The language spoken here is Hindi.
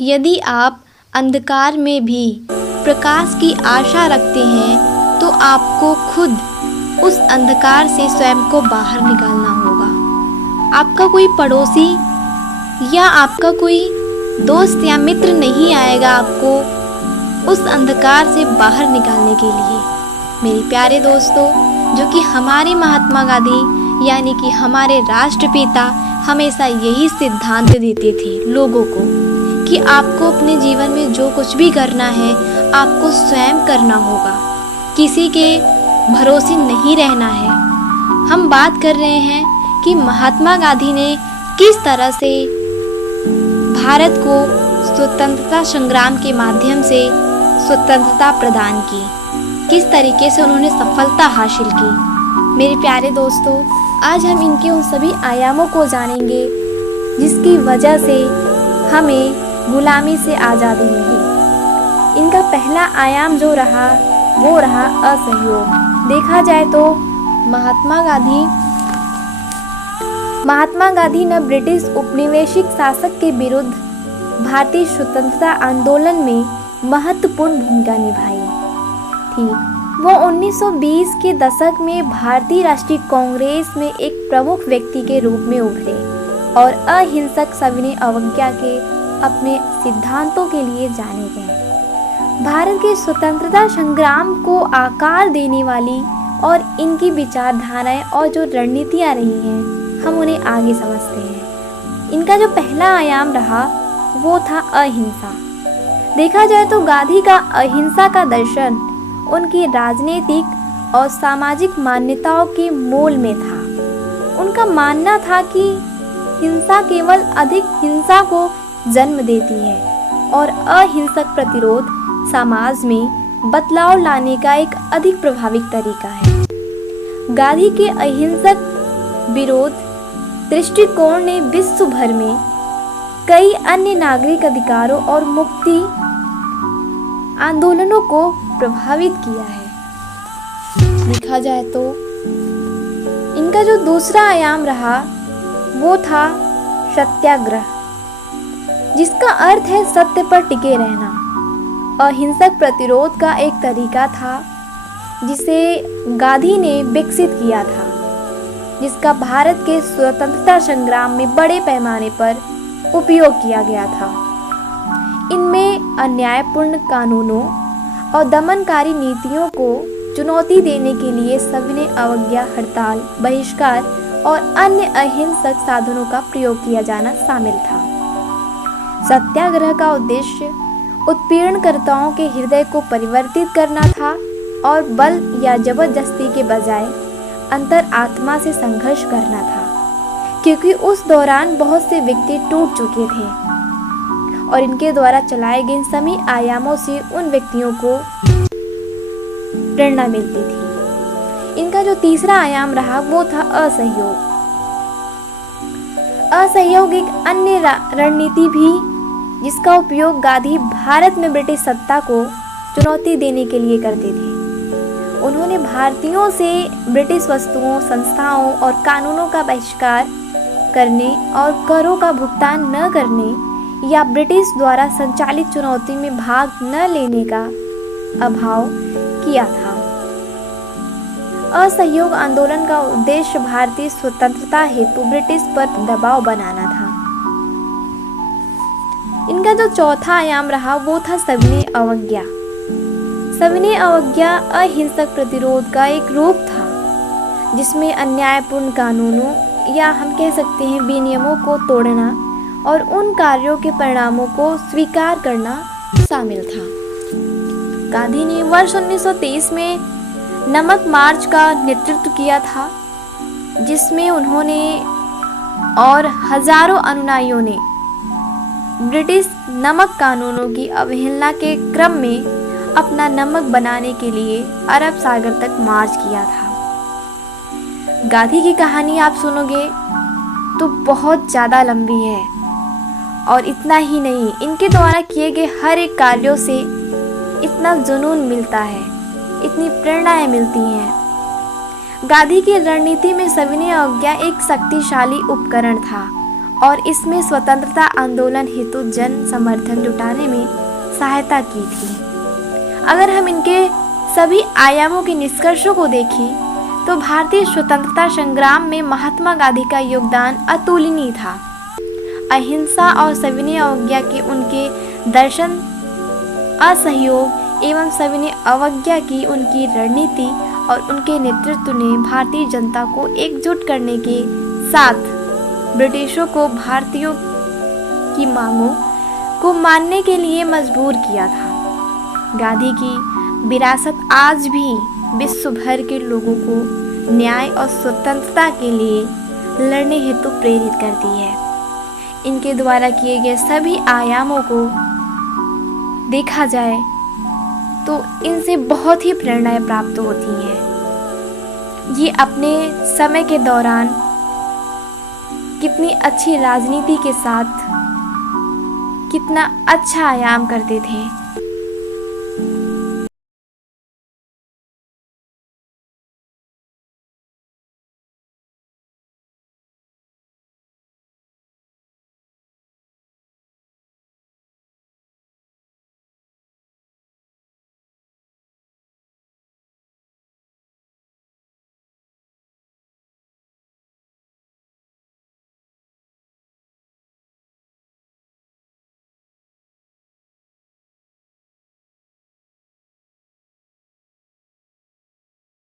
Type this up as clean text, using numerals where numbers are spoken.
यदि आप अंधकार में भी प्रकाश की आशा रखते हैं तो आपको खुद उस अंधकार से स्वयं को बाहर निकालना होगा। आपका कोई पड़ोसी या आपका कोई दोस्त या मित्र नहीं आएगा आपको उस अंधकार से बाहर निकालने के लिए। मेरे प्यारे दोस्तों, जो कि हमारे महात्मा गांधी यानी कि हमारे राष्ट्रपिता हमेशा यही सिद्धांत देते थे लोगों को कि आपको अपने जीवन में जो कुछ भी करना है आपको स्वयं करना होगा, किसी के भरोसे नहीं रहना है। हम बात कर रहे हैं कि महात्मा गांधी ने किस तरह से भारत को स्वतंत्रता संग्राम के माध्यम से स्वतंत्रता प्रदान की, किस तरीके से उन्होंने सफलता हासिल की। मेरे प्यारे दोस्तों, आज हम इनके उन सभी आयामों को जानेंगे जिसकी वजह से हमें गुलामी से आज़ादी मिली। इनका पहला आयाम जो रहा वो रहा असहयोग। देखा जाए तो महात्मा गांधी ने ब्रिटिश उपनिवेशिक शासक के विरुद्ध भारतीय स्वतंत्रता आंदोलन में महत्वपूर्ण भूमिका निभाई थी। वो 1920 के दशक में भारतीय राष्ट्रीय कांग्रेस में एक प्रमुख व्यक्ति के रूप में उभरे और अहिंसक सविनय अवज्ञा के अपने सिद्धांतों के लिए जाने गए। भारत के स्वतंत्रता संग्राम को आकार देने वाली और इनकी विचारधाराएं और जो रणनीतियां रही हैं हम उन्हें आगे समझते हैं। इनका जो पहला आयाम रहा वो था अहिंसा। देखा जाए तो गांधी का अहिंसा का दर्शन उनकी राजनीतिक और सामाजिक मान्यताओं के मोल में था। उनका मानना था कि हिंसा केवल अधिक हिंसा को जन्म देती है और अहिंसक प्रतिरोध समाज में बदलाव लाने का एक अधिक प्रभावी तरीका है। गांधी के अहिंसक विरोध दृष्टिकोण ने विश्व भर में कई अन्य नागरिक अधिकारों और मुक्ति आंदोलनों को प्रभावित किया है। देखा जाए तो इनका जो दूसरा आयाम रहा वो था सत्याग्रह, जिसका अर्थ है सत्य पर टिके रहना। अहिंसक प्रतिरोध का एक तरीका था जिसे गांधी ने विकसित किया था, जिसका भारत के स्वतंत्रता संग्राम में बड़े पैमाने पर उपयोग किया गया था। इनमें अन्यायपूर्ण कानूनों और दमनकारी नीतियों को चुनौती देने के लिए सविनय अवज्ञा, हड़ताल, बहिष्कार और अन्य अहिंसक साधनों का प्रयोग किया जाना शामिल था। सत्याग्रह का उद्देश्य उत्पीड़नकर्ताओं के हृदय को परिवर्तित करना था और बल या जबरदस्ती के बजाय अंतर आत्मा से संघर्ष करना था, क्योंकि उस दौरान बहुत से व्यक्ति टूट चुके थे और इनके द्वारा चलाए गए सभी आयामों से उन व्यक्तियों को प्रेरणा मिलती थी। इनका जो तीसरा आयाम रहा वो था असहयोग। असहयोग एक अन्य रणनीति भी जिसका उपयोग गांधी भारत में ब्रिटिश सत्ता को चुनौती देने के लिए करते थे। उन्होंने भारतीयों से ब्रिटिश वस्तुओं, संस्थाओं और कानूनों का बहिष्कार करने और करों का भुगतान न करने या ब्रिटिश द्वारा संचालित चुनौती में भाग न लेने का अभाव किया था। असहयोग आंदोलन का उद्देश्य भारतीय स्वतंत्रता हेतु ब्रिटिश पर दबाव बनाना था। इनका जो चौथा आयाम रहा वो था सविनय अवज्ञा। सविनय अवज्ञा अहिंसक प्रतिरोध का एक रूप था जिसमें अन्यायपूर्ण कानूनों या हम कह सकते हैं विनियमों को तोड़ना और उन कार्यों के परिणामों को स्वीकार करना शामिल था। गांधी ने वर्ष 1923 में नमक मार्च का नेतृत्व किया था, जिसमें उन्होंने और हजारों अनुयायियों ने ब्रिटिश नमक कानूनों की अवहेलना के क्रम में अपना नमक बनाने के लिए अरब सागर तक मार्च किया था। गांधी की कहानी आप सुनोगे तो बहुत ज़्यादा लंबी है और इतना ही नहीं, इनके द्वारा किए गए हर एक कार्यों से इतना जुनून मिलता है, इतनी प्रेरणाएं मिलती हैं। गांधी की रणनीति में सविनय अवज्ञा एक शक्तिशाली उपकरण था और इसमें स्वतंत्रता आंदोलन हेतु जन समर्थन जुटाने में सहायता की थी। अगर हम इनके सभी आयामों के निष्कर्षों को देखें तो भारतीय स्वतंत्रता संग्राम में महात्मा गांधी का योगदान अतुलनीय था। अहिंसा और सविनय अवज्ञा के उनके दर्शन, असहयोग एवं सविनय अवज्ञा की उनकी रणनीति और उनके नेतृत्व ने भारतीय जनता को एकजुट करने के साथ ब्रिटिशों को भारतीयों की मांगों को मानने के लिए मजबूर किया था। गांधी की विरासत आज भी विश्व भर के लोगों को न्याय और स्वतंत्रता के लिए लड़ने हेतु प्रेरित करती है। इनके द्वारा किए गए सभी आयामों को देखा जाए तो इनसे बहुत ही प्रेरणाएं प्राप्त होती हैं। ये अपने समय के दौरान कितनी अच्छी राजनीति के साथ कितना अच्छा आयाम करते थे।